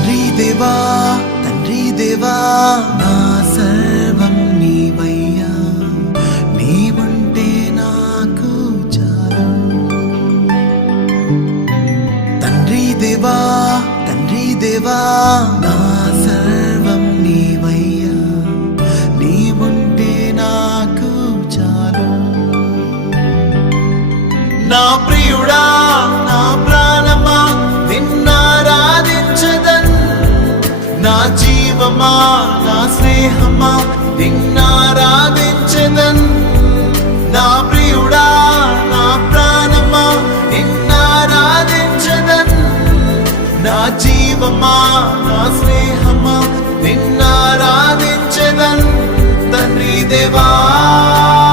తండ్రి దేవా నా సర్వం నీవయ్యా, నీవుంటే నాకు చాలు. తండ్రి దేవా నా సర్వం నీవయ్యా, నీవుంటే నాకు చాలు. నా ప్రియుడా నా ప్రాణమా నిన్నారాధించదన్, నా జీవమా నా స్నేహమా నిన్నారాధించదన్. నా ప్రియుడా నా ప్రాణమా నిన్నారాధించదన్, నా జీవమా నా స్నేహమా నిన్నారాధించదన్. తండ్రి దేవా